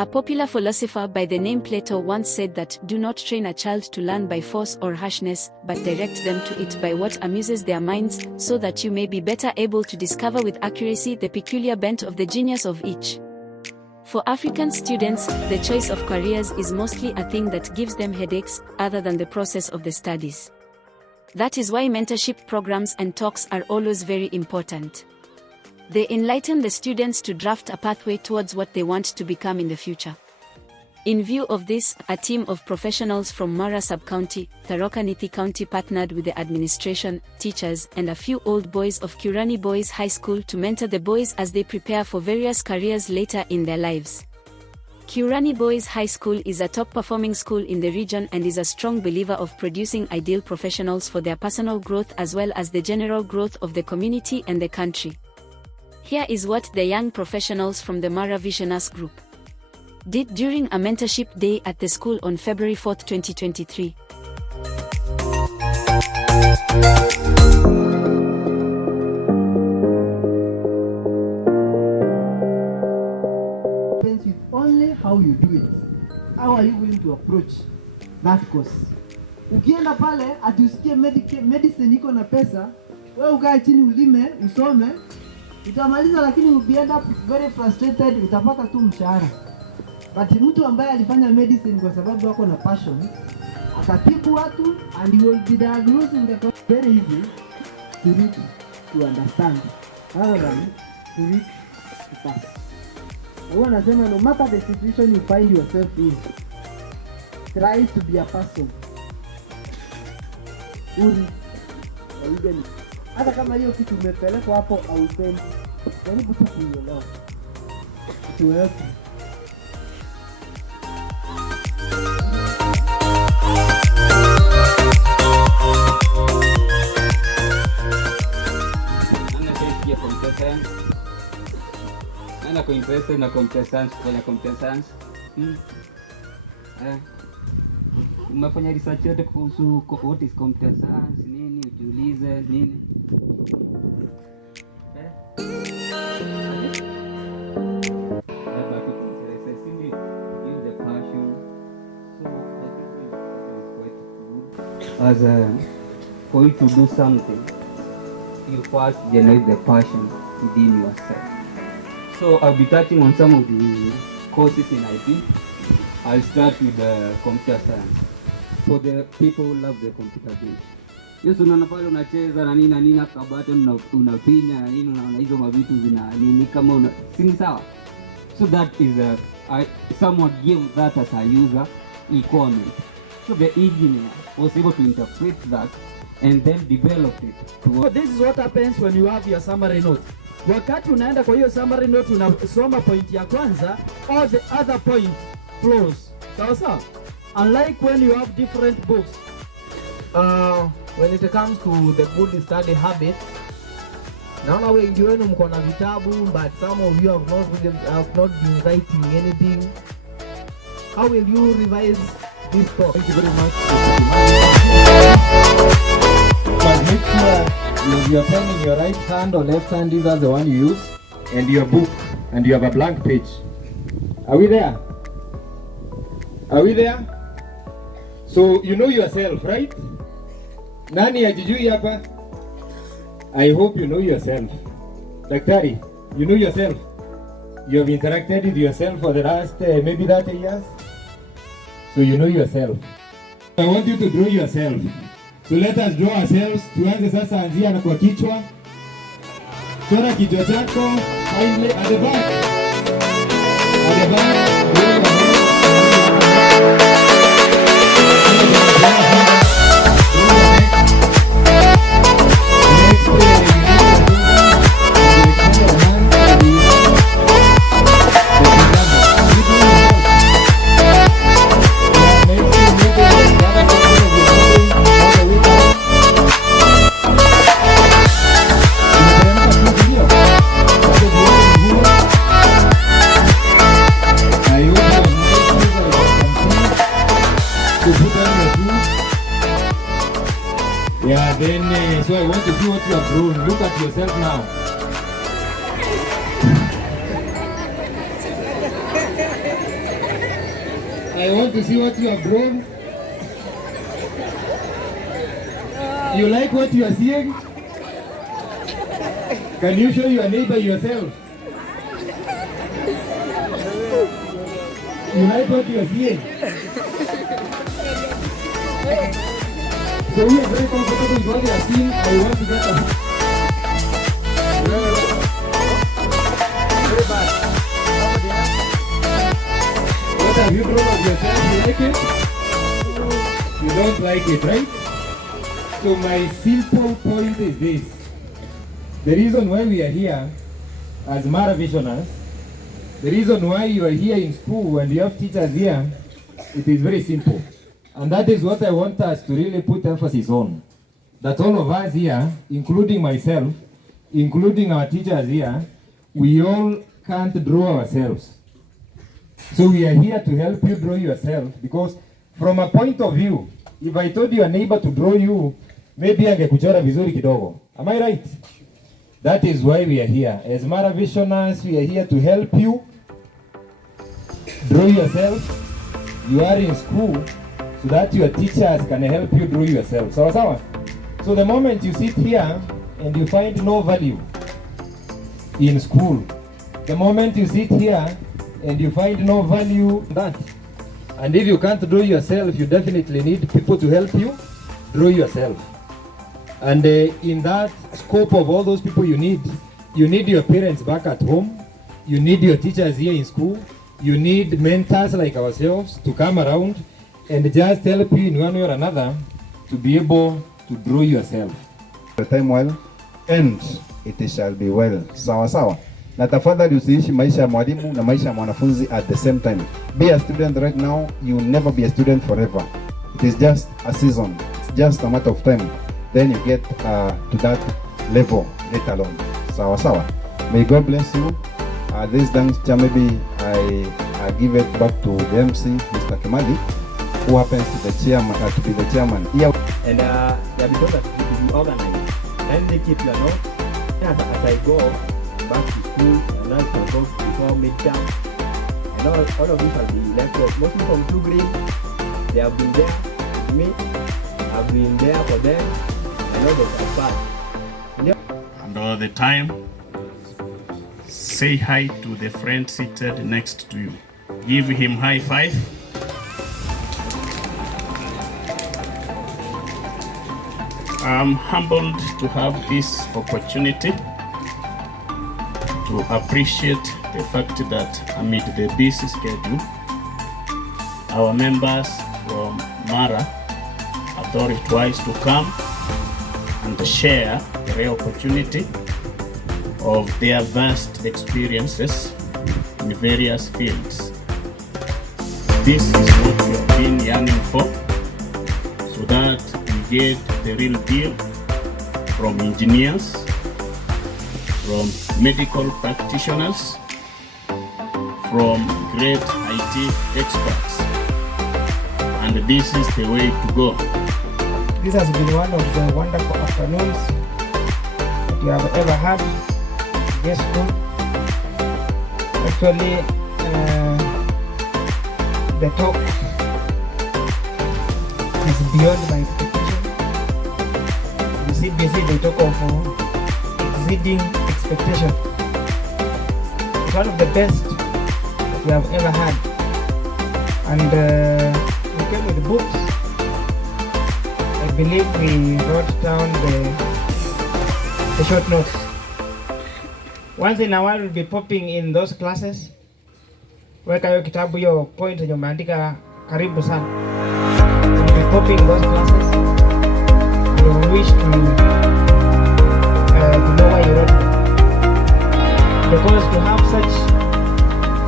A popular philosopher by the name Plato once said that, "Do not train a child to learn by force or harshness, but direct them to it by what amuses their minds, so that you may be better able to discover with accuracy the peculiar bent of the genius of each." For African students, the choice of careers is mostly a thing that gives them headaches, other than the process of the studies. That is why mentorship programs and talks are always very important. They enlighten the students to draft a pathway towards what they want to become in the future. In view of this, a team of professionals from Maara Sub-County, Tharaka Nithi County partnered with the administration, teachers, and a few old boys of Kiurani Boys High School to mentor the boys as they prepare for various careers later in their lives. Kiurani Boys High School is a top-performing school in the region and is a strong believer of producing ideal professionals for their personal growth as well as the general growth of the community and the country. Here is what the young professionals from the Maara Visioners Group did during a mentorship day at the school on February 4, 2023. Depends with only how you do it. How are you going to approach that course? Ukienda pale atusikie medicine iko na pesa, wewe ukae chini ulime, usome, utamaliza, lakini you end up very frustrated, utapata tu mshahara. But mtu ambaye alifanya medicine kwa sababu wako na passion, akatibu watu, and you will be diagnosing the very easy to read, to understand, rather than to read, to pass. I want to say, no matter the situation you find yourself in, try to be a person who reads. Hata kama hiyo kitu umepelekwa hapo au upendi, jaribu tu kuielewa. Tuweke. Ana ko interested na computer science, kufanya computer science. Umefanya research yote kuhusu what is computer science, nini ujiulize nini? As for you to do something, you first generate the passion within yourself. So I'll be touching on some of the courses in IT. I'll start with the computer science. For the people who love the computer games. Yes, unaona pale unacheza na nini kabata unapinya na nini, unaona hizo mavitu zina nini kama una si sawa. So that is someone gave that as a user requirement. So the engineer was able to interpret that and then developed it. So this is what happens when you have your summary note. Wakati unaenda kwa hiyo summary note unasoma point ya kwanza, all the other points flows. Sawa? Unlike when you have different books. When it comes to the good study habits, naona wengi wenu mko na vitabu, but some of you have not been writing anything. How will you revise this talk? Thank you very much. But make sure you are pen in your right hand or left hand, these are the one you use, and your book, and you have a blank page. Are we there? Are we there? So you know yourself, right? Nani ajijui hapa? I hope you know yourself. Daktari, you know yourself. You have interacted with yourself for the last maybe 30 years. So you know yourself. I want you to draw yourself. So let us draw ourselves. Tuanze sasa, anzia na kwa kichwa. Chora kichwa chako. Kindly at the back. At the back. Yeah, then so I want to see what you have grown. Look at yourself now. I want to see what you have grown. You like what you are seeing? Can you show your neighbor yourself? You like what you are seeing? So we are very comfortable with what we are seeing. I want to get a very bad. What have you grown of yourself? You like it? You don't like it, right? So my simple point is this. The reason why we are here as Maara Visioners, the reason why you are here in school and you have teachers here, it is very simple. And that is what I want us to really put emphasis on. That all of us here, including myself, including our teachers here, we all can't draw ourselves. So we are here to help you draw yourself, because from a point of view, if I told your neighbor to draw you, maybe angekuchora vizuri kidogo. Am I right? That is why we are here. As Maara Visioners, we are here to help you draw yourself. You are in school so that your teachers can help you draw yourself. Sawa sawa? So the moment you sit here and you find no value in school, the moment you sit here and you find no value in that, and if you can't draw yourself, you definitely need people to help you draw yourself. And in that scope of all those people you need your parents back at home, you need your teachers here in school, you need mentors like ourselves to come around and just help you in one way or another to be able to draw yourself. The time well and it shall be well. Sawa sawa. Na tafadhali usiishi maisha ya mwalimu na maisha ya mwanafunzi at the same time. Be a student right now, you will never be a student forever. It is just a season. It's just a matter of time. Then you get to that level later on. Sawa sawa. May God bless you. This dance maybe I give it back to the MC, Mr. Kimali, who happens to be the chairman. Yeah. And they have been told that it will be organized. And they keep your note. As I go back to school, and now I go before midterm, and all of these will be lectures, mostly from Blue Green. They have been there with me. I've been there for them. I know they are bad. And all the time, say hi to the friend seated next to you. Give him high five. I'm humbled to have this opportunity to appreciate the fact that amid the busy schedule, our members from Maara have thought it wise to come and share the rare opportunity of their vast experiences in various fields. This is what we have been yearning for, so that we get the real deal from engineers, from medical practitioners, from great IT experts. And this is the way to go. This has been one of the wonderful afternoons that you have ever had. Yes, school. Actually, the talk is beyond my expectation. You see, basically they talk of exceeding expectation. It's one of the best that we have ever had. And we came with books. I believe we wrote down the short notes. Once in a while we'll be popping in those classes. Weka hiyo kitabu hiyo point yenye umeandika karibu sana. We'll be popping those classes. And we wish to know why you wrote them. Because to have such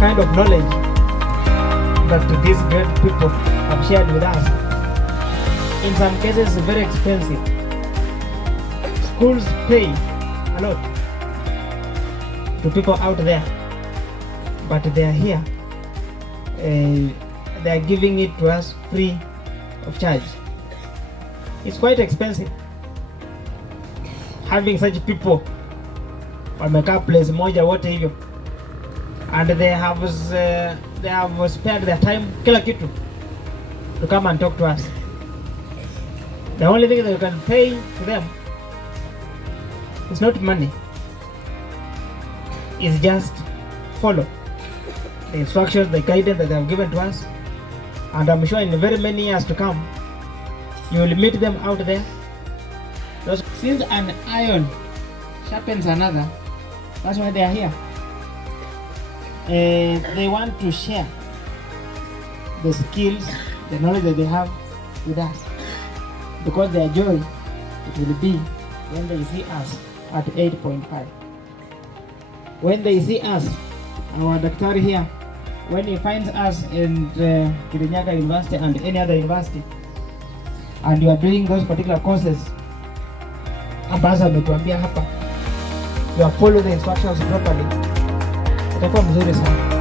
kind of knowledge that these great people have shared with us, in some cases very expensive. Schools pay a lot to people out there, but they are here. They are giving it to us free of charge. It's quite expensive. Having such people wamekaa place moja wote hivyo, and they have spared their time kila kitu to come and talk to us. The only thing that you can pay to them is not money, it's just follow the instructions, the guidance that they have given to us, and I'm sure in very many years to come you will meet them out there. Since an iron sharpens another, that's why they are here. They want to share the skills, the knowledge that they have with us, because their joy it will be when they see us at 8.5. When they see us, our doctor here, when he finds us in Kirinyaga University and any other university, and you are doing those particular courses, ambazo ametuambia hapa, you are follow the instructions properly, itakuwa mzuri sana.